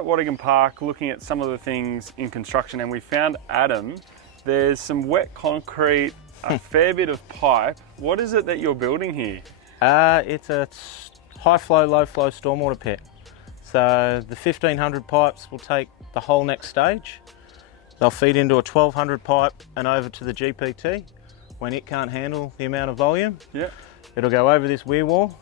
at Watagan Park looking at some of the things in construction, and we found Adam. There's some wet concrete, a fair bit of pipe. What is it that you're building here? It's a high flow, low flow stormwater pit. So the 1500 pipes will take the whole next stage. They'll feed into a 1200 pipe and over to the GPT. When it can't handle the amount of volume, it'll go over this weir wall,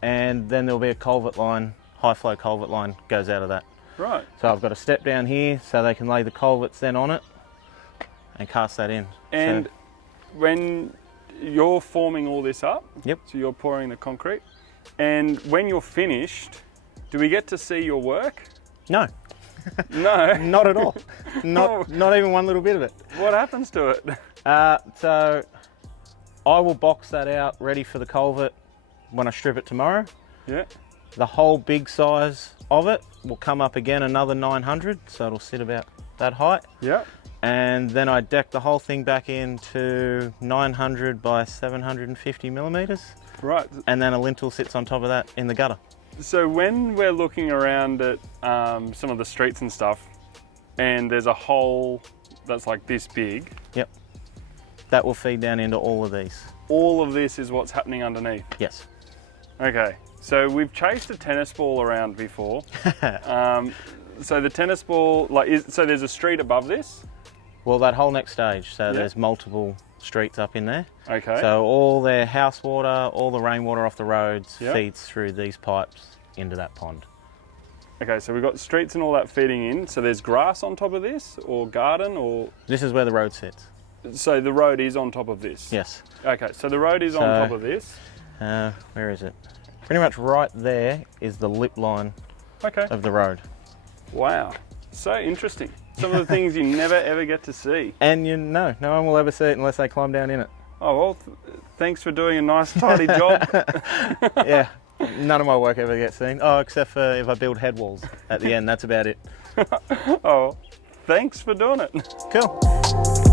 and then there'll be a culvert line, high flow culvert line goes out of that. Right. So I've got a step down here so they can lay the culverts then on it and cast that in. And so, when you're forming all this up, so you're pouring the concrete, and when you're finished, do we get to see your work? No. No? Not at all. Not even one little bit of it. What happens to it? So I will box that out ready for the culvert when I strip it tomorrow. Yeah. The whole big size of it will come up again another 900, so it'll sit about that height. Yeah. And then I deck the whole thing back into 900 by 750 millimeters. Right. And then a lintel sits on top of that in the gutter. So when we're looking around at some of the streets and stuff, and there's a hole that's like this big. Yep. That will feed down into all of these. All of this is what's happening underneath? Yes. Okay, so we've chased a tennis ball around before. So the tennis ball, so there's a street above this? Well, that whole next stage, so there's multiple streets up in there. Okay. So all their house water, all the rainwater off the roads feeds through these pipes into that pond. Okay, so we've got streets and all that feeding in. So there's grass on top of this, or garden, or? This is where the road sits. So the road is on top of this? Yes. Okay, so the road is on top of this. Where is it? Pretty much right there is the lip line of the road. Wow, so interesting. Some of the things you never ever get to see. And no one will ever see it unless they climb down in it. Oh, well, thanks for doing a nice tidy job. Yeah, none of my work ever gets seen. Oh, except for if I build head walls at the end, that's about it. Oh, thanks for doing it. Cool.